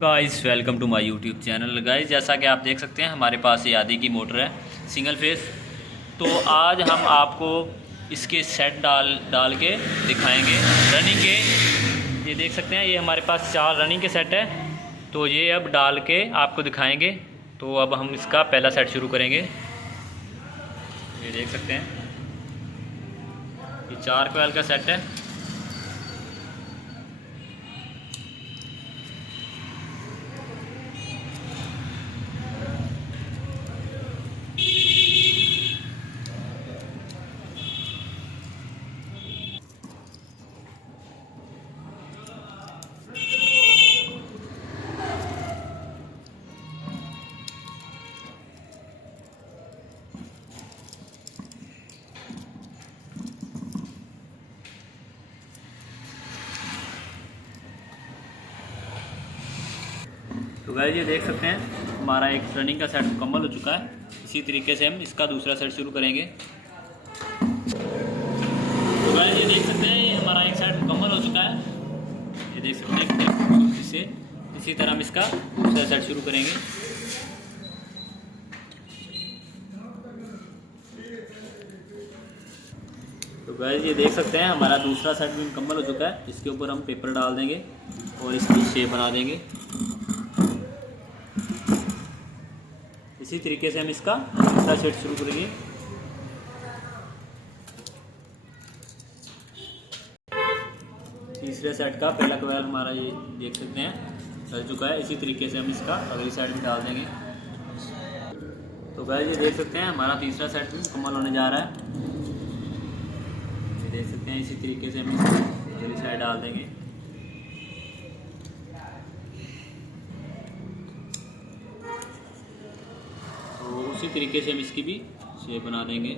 Guys welcome to my YouTube channel. Guys जैसा कि आप देख सकते हैं हमारे पास ये आदि की मोटर है सिंगल फेस। तो आज हम आपको इसके सेट डाल के दिखाएंगे रनिंग के। ये देख सकते हैं ये हमारे पास 4 रनिंग के सेट है। तो ये अब डाल के आपको दिखाएंगे। तो अब हम इसका पहला सेट शुरू करेंगे। ये देख सकते हैं ये 4 कोयल का सेट है। तो गाइस ये देख सकते हैं हमारा एक रनिंग का सेट मुकम्मल हो चुका है। इसी तरीके से हम इसका दूसरा सेट शुरू करेंगे। तो गाइस ये देख सकते हैं ये हमारा एक सेट मुकम्मल हो चुका है। ये देख सकते हैं इसी तरह हम इसका दूसरा सेट शुरू करेंगे। तो गाइस ये देख सकते हैं हमारा दूसरा सेट भी मुकम्मल हो चुका है। इसके ऊपर हम पेपर डाल देंगे और इसकी शेप बना देंगे। इसी तरीके से हम इसका दूसरा सेट शुरू करेंगे। तीसरे सेट का पहला कोयल हमारा ये देख सकते हैं चल चुका है। इसी तरीके से हम इसका अगली साइड भी डाल देंगे। तो गाइस ये देख सकते हैं हमारा तीसरा सेट भी मुकम्मल होने जा रहा है। ये देख सकते हैं इसी तरीके से हम इसका अगली साइड डाल देंगे। उसी तरीके से हम इसकी भी शेप बना देंगे।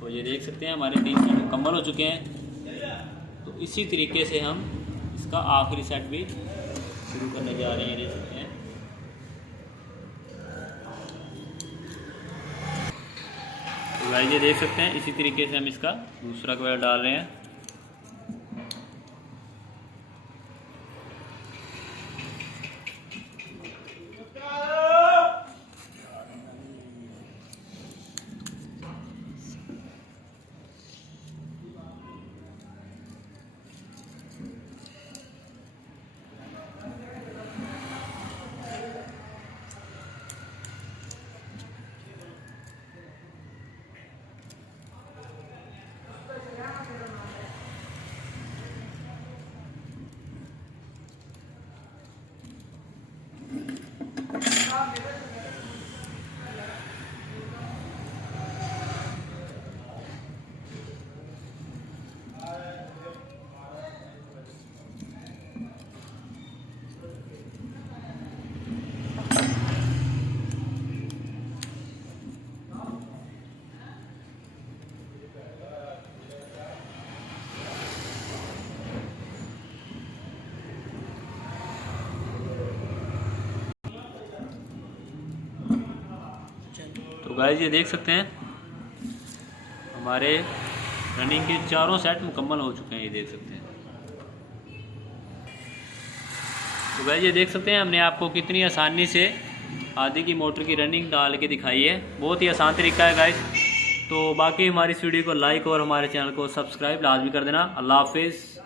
तो ये देख सकते हैं हमारे 3 सेट मुकम्मल हो चुके हैं। तो इसी तरीके से हम इसका आखिरी सेट भी शुरू करने जा रहे हैं। देख सकते हैं तो गाइस ये देख सकते हैं इसी तरीके से हम इसका दूसरा कोयल डाल रहे हैं। तो गाइस ये देख सकते हैं हमारे रनिंग के चारों सेट मुकम्मल हो चुके हैं। ये देख सकते हैं। तो गाइस ये देख सकते हैं हमने आपको कितनी आसानी से आदि की मोटर की रनिंग डाल के दिखाई है। बहुत ही आसान तरीका है गाइस। तो बाकी हमारी इस वीडियो को लाइक और हमारे चैनल को सब्सक्राइब लाजमी कर देना। अल्लाह हाफिज़।